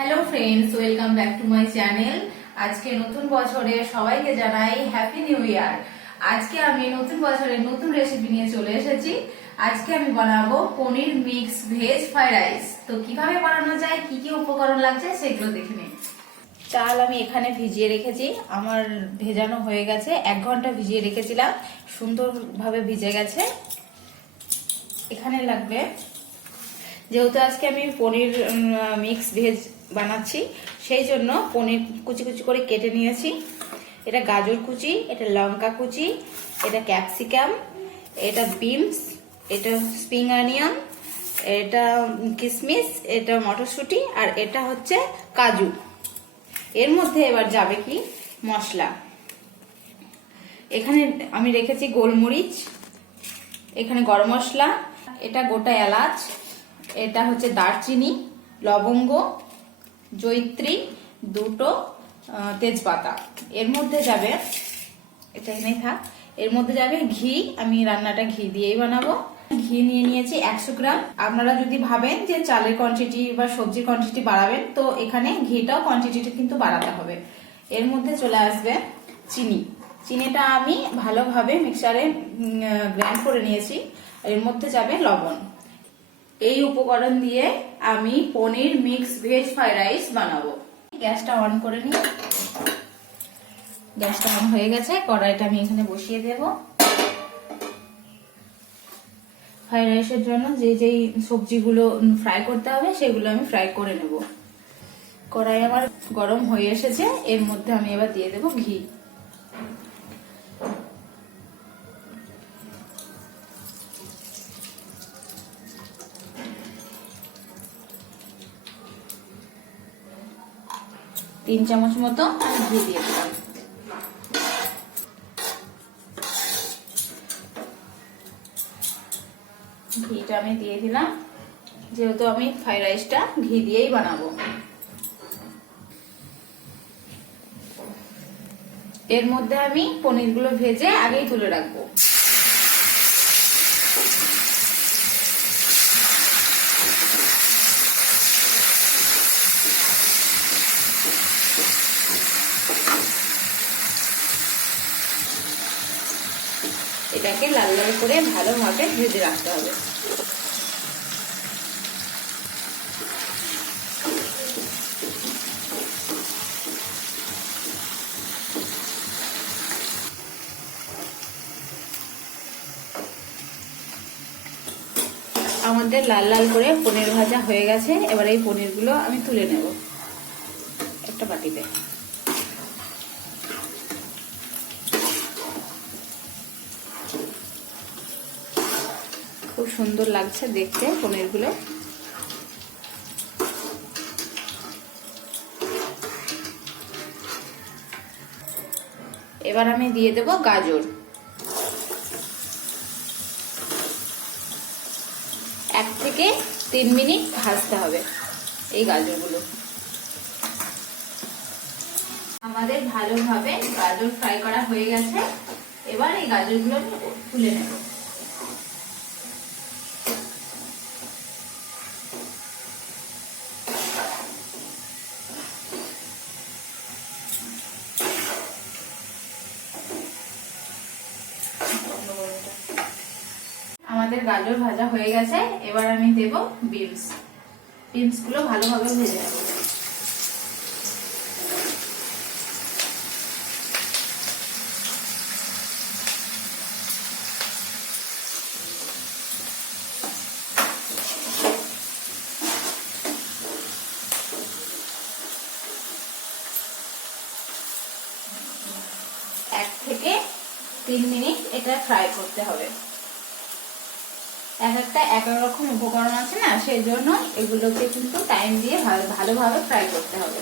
Hello friends, welcome back to my channel. আজকে নতুন বছরে সবাইকে জানাই হ্যাপি নিউ ইয়ার। আজকে আমি নতুন বছরের নতুন রেসিপি নিয়ে চলে এসেছি। আজকে আমি বানাবো পনির মিক্স ভেজ ফ্রাইড রাইস। তো কিভাবে বানানো যায়, কি কি উপকরণ লাগছে সেগুলো দেখে নিন। চাল আমি এখানে ভিজিয়ে রেখেছি, আমার ভেজানো হয়ে গেছে। 1 ঘন্টা ভিজিয়ে রেখেছিলাম, সুন্দরভাবে ভিজে গেছে। এখানে লাগবে, যেহেতু আজকে আমি পনির মিক্স ভেজ বানাচ্ছি, সেই জন্য পনির কুচি কুচি করে কেটে নিয়েছি। এটা গাজর কুচি, এটা লঙ্কা কুচি, এটা ক্যাপসিকাম, এটা বিনস, এটা স্প্রিং অনিয়ন, এটা কিসমিস, এটা মটরশুটি, আর এটা হচ্ছে কাজু। এর মধ্যে এবার যাবে কি মশলা। এখানে আমি রেখেছি গোলমরিচ, এখানে গরম মশলা, এটা গোটা এলাচ, এটা হচ্ছে দারচিনি, লবঙ্গ, জৈত্রী, দুটো তেজপাতা। এর মধ্যে যাবে, এটা এখানেই থাক, এর মধ্যে যাবে ঘি। আমি রান্নাটা ঘি দিয়েই বানাবো। ঘি নিয়ে নিয়েছি 100 গ্রাম। আপনারা যদি ভাবেন যে চালের কোয়ান্টিটি বা সবজির কোয়ান্টিটি বাড়াবেন, তো এখানে ঘিটাও কোয়ান্টিটিটা কিন্তু বাড়াতে হবে। এর মধ্যে চলে আসবে চিনি। চিনিটা আমি ভালোভাবে মিক্সারে গ্রাইন্ড করে নিয়েছি। এর মধ্যে যাবে লবণ। এই উপকরণ দিয়ে আমি পনির মিক্স ভেজ ফ্রাইড রাইস বানাবো। গ্যাসটা অন করে নিই। গ্যাসটা অন হয়ে গেছে, কড়াইটা আমি এখানে বসিয়ে দেব। ফ্রাইড রাইসের জন্য যেই সবজিগুলো ফ্রাই করতে হবে সেগুলো আমি ফ্রাই করে নেব। কড়াই আমার গরম হয়ে এসেছে, এর মধ্যে আমি এবার দিয়ে দেব ঘি। তিন চামচ মতো আমি ঘি দিয়ে দিলাম। ঘিটা আমি দিয়ে দিলাম, যেহেতু আমি ফ্রাইড রাইসটা ঘি দিয়েই বানাবো। এর মধ্যে আমি পনিরগুলো ভেজে আগেই তুলে রাখবো। এটাকে লাল লাল করে ভালোভাবে ভেজে রাখতে হবে। আমাদের লাল লাল করে পনির ভাজা হয়ে গেছে। এবার এই পনিরগুলো আমি তুলে নেব একটা বাটিতে। খুব সুন্দর লাগছে দেখতে পনিরগুলো। এবার আমি দিয়ে দেব গাজর। 1 থেকে 3 মিনিট ভাজতে হবে এই গাজরগুলো। আমাদের ভালোভাবে গাজর ফ্রাই করা হয়ে গেছে। এবার এই গাজরগুলো আমি তুলে নেব। আমাদের গাজর ভাজা হয়ে গেছে। এবার আমি দেব বিনস। বিনস গুলো ভালোভাবে ভেজে নেব। এক থেকে 3 মিনিট এটা ফ্রাই করতে হবে। এক এক রকম উপকরণ আছে না, সেই জন্য এগুলোকে কিন্তু টাইম দিয়ে ভালোভাবে ফ্রাই করতে হবে।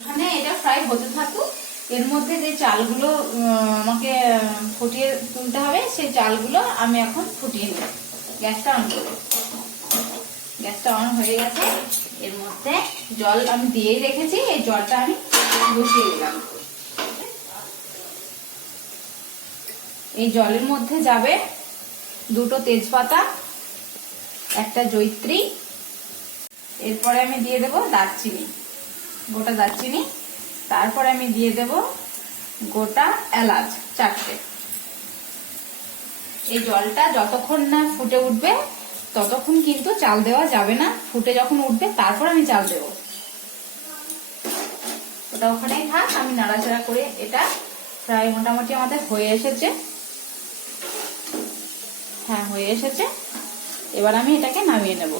এখানে এটা ফ্রাই হতে থাকুক। এর মধ্যে যে চালগুলো আমাকে ফুটিয়ে তুলতে হবে, সেই চালগুলো আমি এখন ফুটিয়ে নেব। গ্যাসটা অন করব। গ্যাসটা অন হয়ে গেছে। এর মধ্যে জল আমি দিয়েই রেখেছি, এই জলটা আমি বসিয়ে দিলাম। এই জলের মধ্যে যাবে 2টো তেজপাতা, একটা জৈত্রী, এরপরে আমি দিয়ে দেব দারচিনি, গোটা দারচিনি, তারপরে আমি দিয়ে দেব গোটা এলাচ 4টে। এই জলটা যতক্ষণ না ফুটে উঠবে ততক্ষণ কিন্তু চাল দেওয়া যাবে না। ফুটে যখন উঠবে তারপর আমি চাল দেব। ওটা ওখানেই থাক, আমি নাড়াচাড়া করে এটা প্রায় মোটামুটি আমাদের হয়ে এসেছে। হ্যাঁ, হয়ে এসেছে। এবার আমি এটাকে নামিয়ে নেব।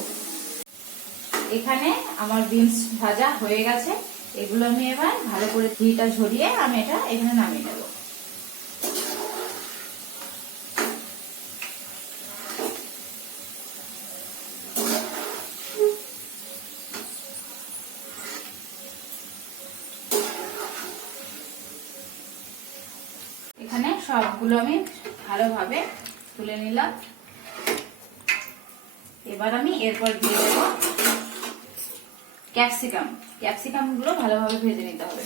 এখানে আমার বিনস ভাজা হয়ে গেছে। এগুলো আমি এবার ভালো করে ঘিটা ঝরিয়ে আমি এটা এখানে নামিয়ে নেব। এখানে সবগুলো আমি ভালোভাবে তুলে নিলাম। এবার আমি এরপর দিয়ে দেব ক্যাপসিকাম। ক্যাপসিকাম গুলো ভালোভাবে ভেজে নিতে হবে।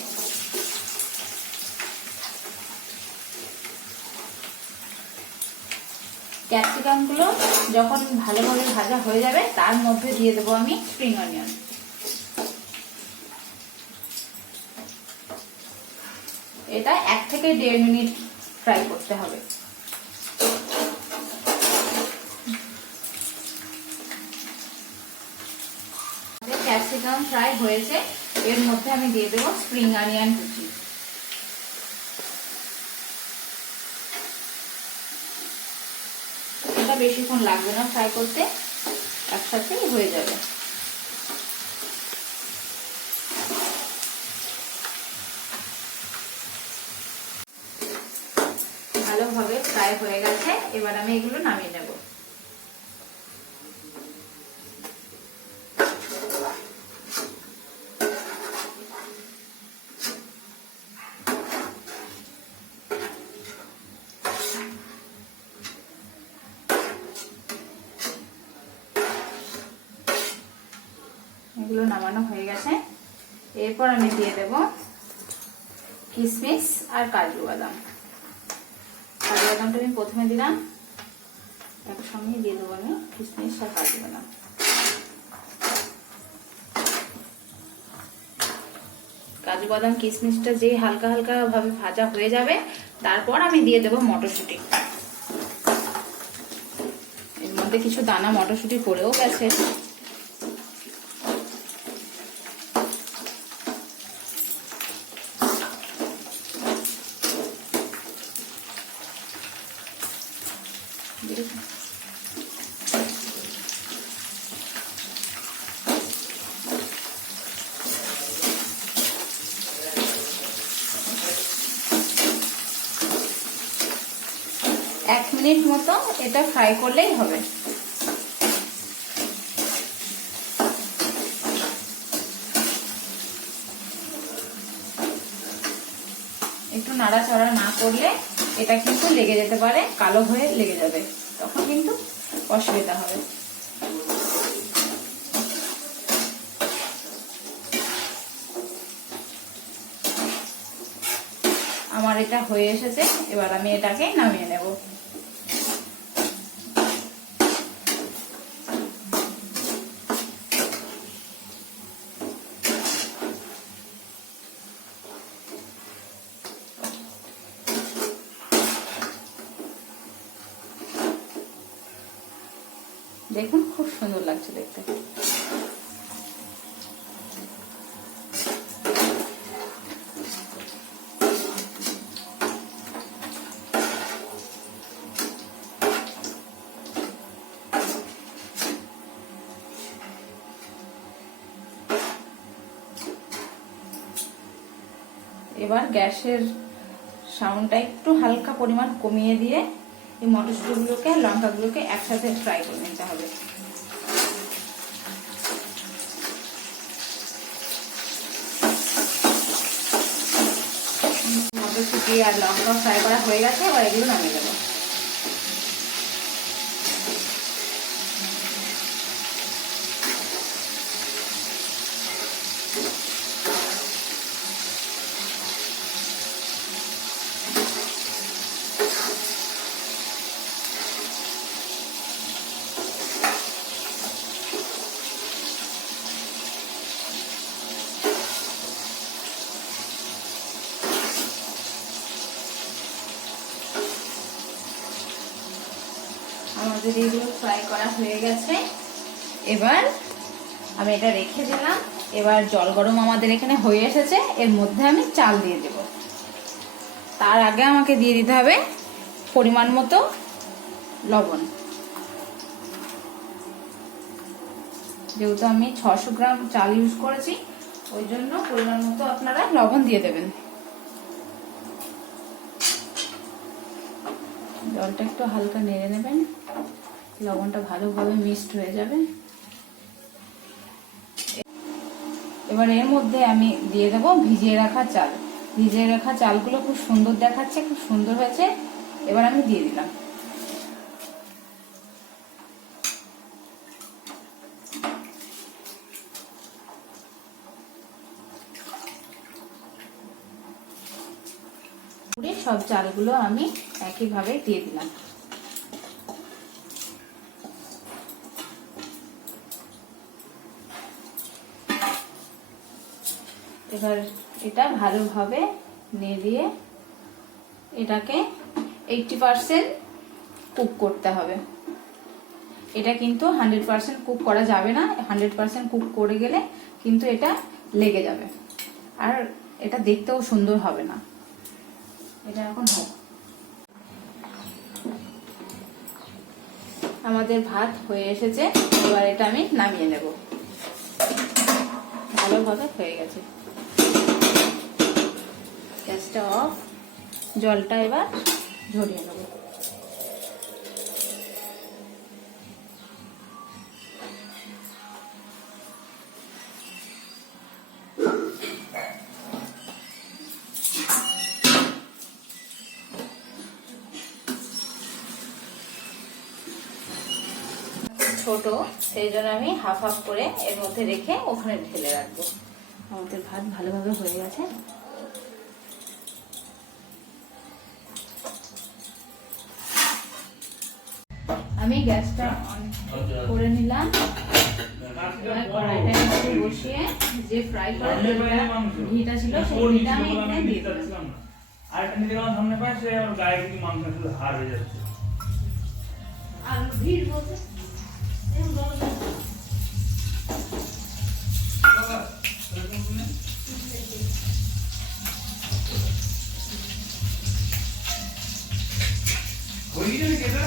ক্যাপসিকাম গুলো যখন ভালোভাবে ভাজা হয়ে যাবে তার মধ্যে দিয়ে দেবো আমি স্প্রিং অনিয়ন। এটা 1 থেকে 1.5 মিনিট ফ্রাই করতে হবে। ক্যাপসিকাম ফ্রাই হয়েছে, এর মধ্যে আমি দিয়ে দেবো স্প্রিং অনিয়ন কুচি। এটা বেশিক্ষণ লাগবে না ফ্রাই করতে, একসাথেই হয়ে যাবে। ভালোভাবে ফ্রাই হয়ে গেছে। এবার আমি এগুলো নামিয়ে নেব। এগুলো নামানো হয়ে গেছে। এরপর আমি দিয়ে দেব কিশমিশ আর কাজু বাদাম। কাজু বাদামটা আমি প্রথমে দিলাম, একসঙ্গে দিয়ে দেবো আমি কিশমিশ আর কাজু বাদাম। কাজু বাদাম কিশমিশটা যে হালকা হালকা ভাবে ভাজা হয়ে যাবে তারপর আমি দিয়ে দেব মটরশুঁটি। এর মধ্যে কিছু দানা মটরশুঁটি পড়েও গেছে। এক মিনিট মতো এটা ফ্রাই করলেই হবে। একটু নাড়াচাড়া না করলে এটা কিন্তু লেগে যেতে পারে, কালো হয়ে লেগে যাবে, তখন কিন্তু অসুবিধা হবে। আমার এটা হয়ে এসেছে, এবার আমি এটাকে নামিয়ে নেব। দেখুন খুব সুন্দর লাগছে দেখতে। এবার গ্যাসের সাউন্ডটা একটু হালকা পরিমাণ কমিয়ে দিয়ে এই মটরশুঁটিগুলোকে লঙ্কাগুলোকে একসাথে ফ্রাই করে নিতে হবে। মটরশুঁটি আর লঙ্কা ফ্রাই করা হয়ে গেছে, এবার এগুলো নামিয়ে দেবো। আমাদের এগুলো ফ্রাই করা হয়ে গেছে। এবার আমি এটা রেখে দিলাম। এবার জল গরম আমাদের এখানে হয়ে এসেছে, এর মধ্যে আমি চাল দিয়ে দেব। তার আগে আমাকে দিয়ে দিতে হবে পরিমাণ মতো লবণ। যেহেতু আমি 600 গ্রাম চাল ইউজ করেছি, ওই জন্য পরিমাণ মতো আপনারা লবণ দিয়ে দেবেন। জলটা একটু হালকা নেড়ে নেবেন, লবণটা ভালোভাবে মিক্সড হয়ে যাবে। এবার এর মধ্যে আমি দিয়ে দেবো ভিজিয়ে রাখা চাল। ভিজিয়ে রাখা চালগুলো খুব সুন্দর দেখাচ্ছে, খুব সুন্দর হয়েছে। এবার আমি দিয়ে দিলাম। সব চালগুলো আমি একইভাবে দিয়ে দিলাম। এবার এটা ভালোভাবে নেড়িয়ে এটাকে 80% কুক করতে হবে। এটা কিন্তু 100% কুক করা যাবে না। 100% কুক করে গেলে কিন্তু এটা লেগে যাবে, আর এটা দেখতেও সুন্দর হবে না। এটা এখন হোক। আমাদের ভাত হয়ে এসেছে, এবার এটা আমি নামিয়ে নেব। ভালোভাবে হয়ে গেছে। গ্যাসটা অফ। জলটা এবার ঝরিয়ে নেব। ছোট, সেই জন্য আমি হাফ হাফ করে এর মধ্যে রেখে ওখানে ঢেলে রাখবো। আমাদের ভাত ভালোভাবে হয়ে গেছে। আমি গ্যাসটা অন করে নিলাম। এবার কড়াইটা একটু বসিয়ে যে ফ্রাই করা ঘিটা ছিল সেই ঘিটা আমি এখানে দিয়ে দিলাম। আর একটা নিতে গেলাম সামনে পাশে, আর গায়ে কি মাংস শুধু হাড় হয়ে যাচ্ছে। আর ভিড় বলতে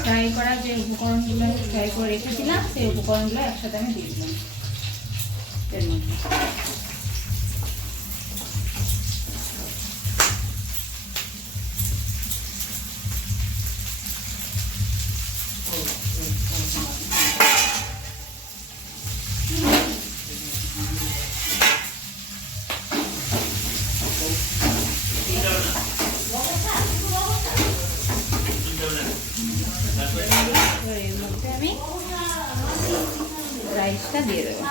ফ্রাই করা যে উপকরণগুলো আমি ফ্রাই করে রেখেছিলাম, সেই উপকরণগুলো একসাথে আমি দিয়ে দিলাম এর মধ্যে। এর মধ্যে আমি রাইসটা দিয়ে দেবো।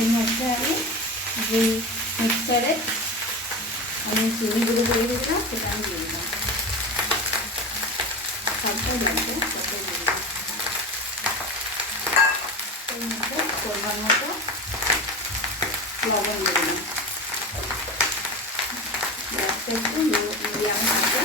এর মধ্যে আমি যে মিক্সারে আমি চিনিগুলো করে দিলাম সেটা আমি দিয়ে দিলাম। সবটাই লাগবে, সবটাই দিয়ে দিলাম। এর মধ্যে পরিমাণ মতো লবণ দিয়ে দিলাম। গ্যাসটা একটু মিডিয়াম থাকবে।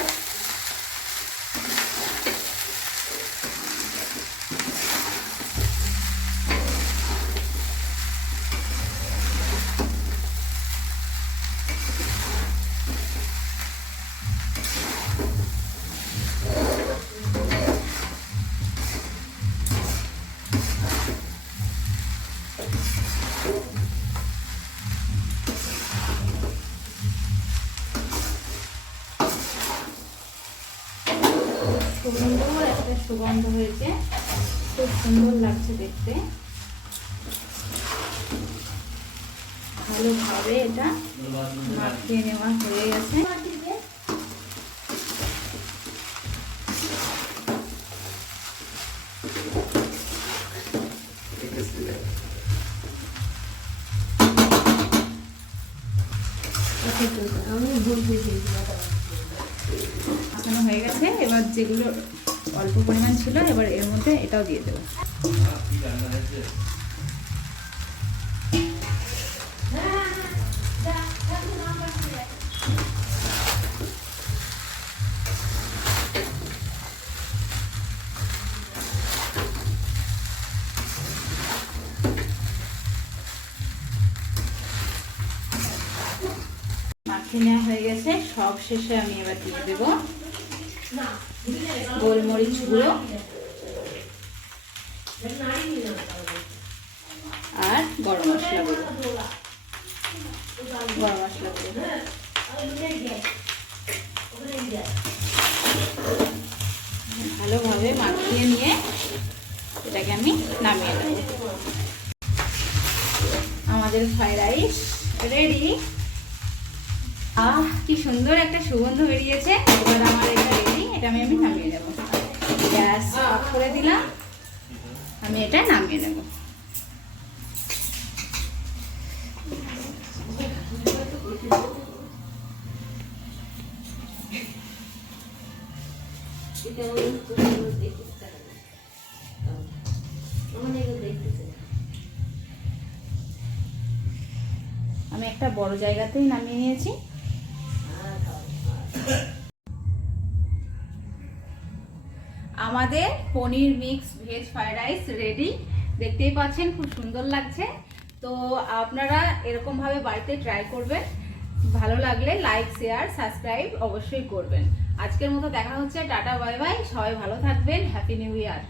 সুন্দর একটা সুগন্ধ হয়েছে, খুব সুন্দর লাগছে দেখতে। ভালোভাবে এটা মাখিয়ে নেওয়া হয়ে গেছে। মাখানো হয়ে গেছে। এবার যেগুলো অল্প পরিমাণ ছিল এবার এর মধ্যে এটাও দিয়ে দেবো। মাখিয়ে নেওয়া হয়ে গেছে। সব শেষে আমি এবার দিয়ে দেবো গোলমরিচ গুঁড়ো আর গরম মশলা গুঁড়ো। ভালোভাবে মাখিয়ে নিয়ে এটাকে আমি নামিয়ে নেব। আমাদের ফ্রাইড রাইস রেডি। কি সুন্দর একটা সুগন্ধ বেরিয়েছে। এবার আমার এটা রেডি। এটা আমি নামিয়ে নেব। গ্যাস অফ করে দিলাম। আমি এটা নামিয়ে নেব। আমি একটা বড় জায়গাতেই নামিয়ে নিয়েছি। আমাদের paneer mix veg fried rice ready. দেখতেই পাচ্ছেন খুব সুন্দর লাগছে। তো আপনারা এরকম ভাবে বাড়িতে ট্রাই করবেন। ভালো লাগলে লাইক শেয়ার সাবস্ক্রাইব অবশ্যই করবেন। আজকের মতো দেখা হচ্ছে। Tata bye bye. সবাই ভালো থাকবেন। Happy new year.